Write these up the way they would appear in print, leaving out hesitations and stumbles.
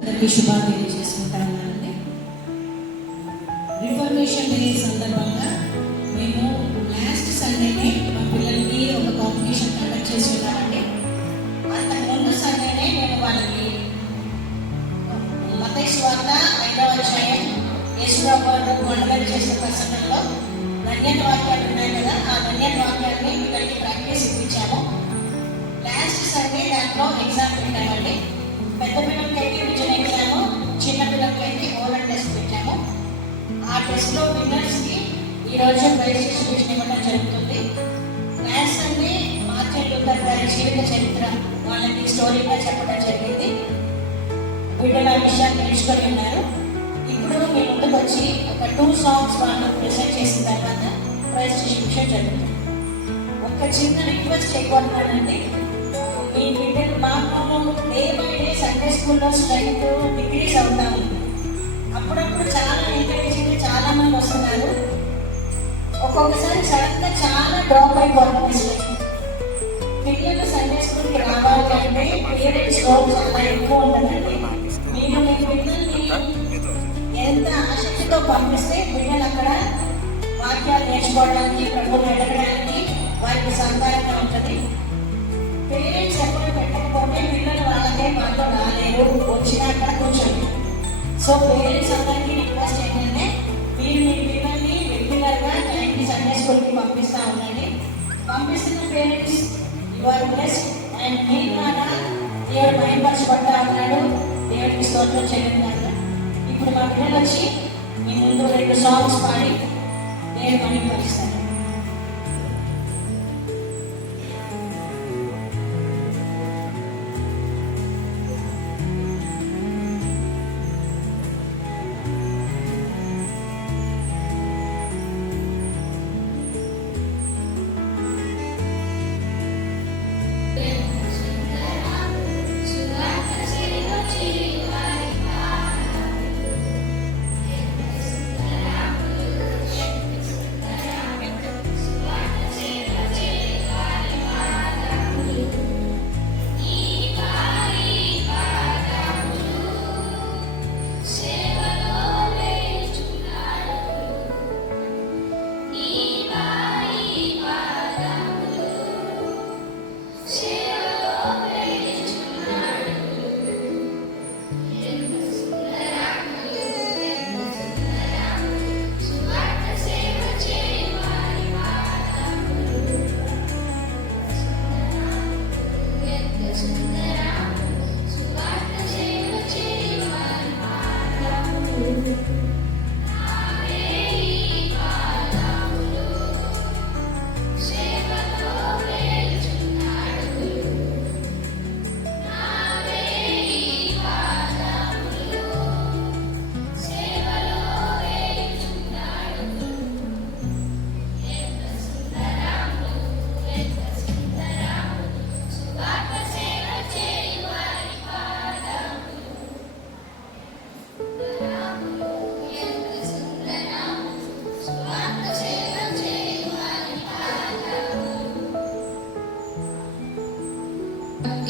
శుభాలు తెలియజేసుకుంటా ఉన్నానండి. రిఫర్మేషన్ డే సందర్భంగా మేము లాస్ట్ సండేనే మా పిల్లలకి ఒక కాంపిటీషన్ కండక్ట్ చేసి ఉన్నామండి. అంతకు ముందు సండేనే నేను వాళ్ళకి మత్తయి సువార్త 5వ అధ్యాయం యేసుప్రభువు కొండమీద చేసిన ప్రసంగంలో ధన్యత వాక్యాలు ఉన్నాయి కదా, ఆ ధన్యత వాక్యాన్ని పిల్లలకి ప్రాక్టీస్ ఇప్పించాము. లాస్ట్ సండే దాంట్లో ఎగ్జామ్ పెట్టామండి. పెద్ద పిల్లలకైతే విజన్ ఎగ్జాము, చిన్న పిల్లలకైతే ఓరల్ టెస్ట్ పెట్టాము. ఆ టెస్ట్లో విన్నర్స్కి ఈరోజు ప్రైజ్ డిస్ట్రిబ్యూషన్ ఇవ్వడం జరుగుతుంది. లాస్ట్ సండే మార్టిన్ లూథర్ గారి జీవిత చరిత్ర వాళ్ళకి స్టోరీగా చెప్పడం జరిగింది. వీటిలో విషయాన్ని తెలుసుకొని ఉన్నారు. ఇప్పుడు మీ ముందుకు వచ్చి ఒక 2 songs వాళ్ళు ప్రెజెంట్ చేసిన తర్వాత ప్రైజ్ డిస్ట్రిబ్యూషన్ జరుగుతుంది. ఒక చిన్న రిక్వెస్ట్ చేయబోతున్నానండి. మీ బిడ్డలు మాకు డే బై డే సండే స్కూల్లో స్ట్రెంత్ డిక్రీజ్ అవుతా ఉంది. అప్పుడప్పుడు చాలా ఎంకరేజింగ్ చాలా మంది వస్తున్నారు. ఒక్కొక్కసారి సడన్గా చాలా డ్రాప్ అయిపోతుంది. పిల్లలు సండే స్కూల్కి రావాలి అంటే పేరెంట్స్ లోడ్ చాలా ఎక్కువ ఉంటుందండి. మీరు మీ పిల్లల్ని ఎంత ఆసక్తితో పంపిస్తే పిల్లలు అక్కడ వాక్యాలు నేర్చుకోవడానికి, ప్రభువుని అడగడానికి వారికి సహకారంగా ఉంటుంది. పేరెంట్స్ ఎప్పుడు పెట్టకపోతే పిల్లలు వాళ్ళకే మాతో రాలేరు, వచ్చినా అక్కడ కూర్చోండి. సో పేరెంట్స్ అందరికీ రిక్వెస్ట్ ఏంటంటే మీరు మీ పిల్లల్ని రెగ్యులర్గా టైంకి సండే స్కూల్కి పంపిస్తూ ఉండండి. పంపిస్తున్న పేరెంట్స్ యువర్ బ్లెస్డ్ అండ్ మీ ద్వారా దేవుడు మైంపరచబడతా ఉన్నాడు. దేవుడికి స్తోత్రం చెల్లించారు. ఇప్పుడు మా పిల్లలు వచ్చి మీ ముందు 2 songs పాడి దేవుడు మైంపరుస్తారు.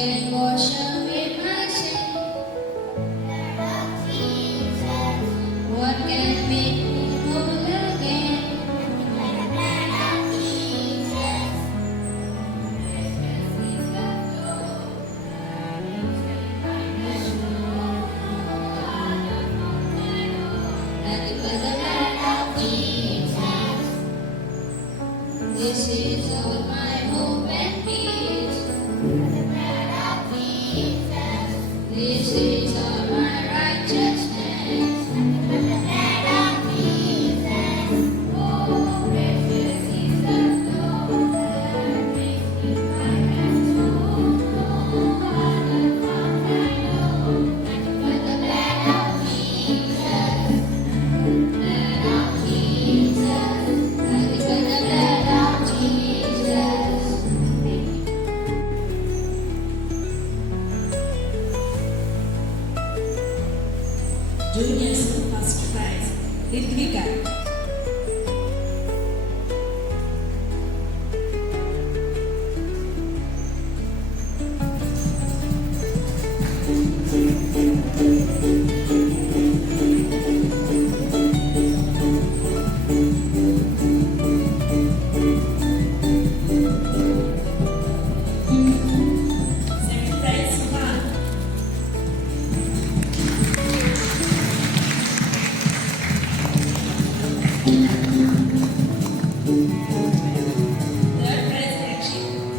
Can wash away my sin. What can make me whole again? The blood of Jesus. This is all my hope and peace. This is all my righteousness. The blood of Jesus. Oh, precious is the blood that makes me white as snow. No other fount I know. But the blood of Jesus. The blood of Jesus. The blood of Jesus. Second prize, Suhan. Third prize, Rakshit.